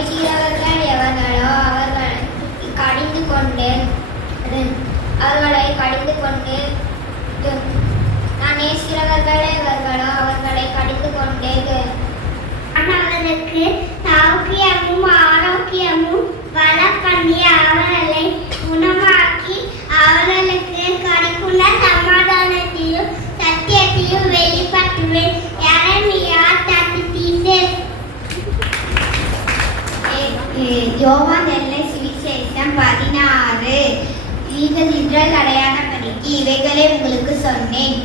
நேசிக்கிறவர்கள் எவர்களோ அவர்களை கடிந்து கொண்டு நான் நேசிக்கிறவர்களே இவர்களோ அவர்களை கடிந்து கொண்டே அவர்களுக்கு சௌக்கியமும் ஆரோக்கியமும் வள பண்ணி அவர்களை குணமாக்கி அவர்களுக்கு கடிக்குள்ள சமாதானத்தையும் சத்தியத்தையும் வெளிப்படுத்துவேன். எரேமியா 33. யோவான் சுவிசேஷம் 16. நீங்கள் இஸ்ரவேல் அடையாளப்படுத்தி இவைகளை உங்களுக்கு சொன்னேன்.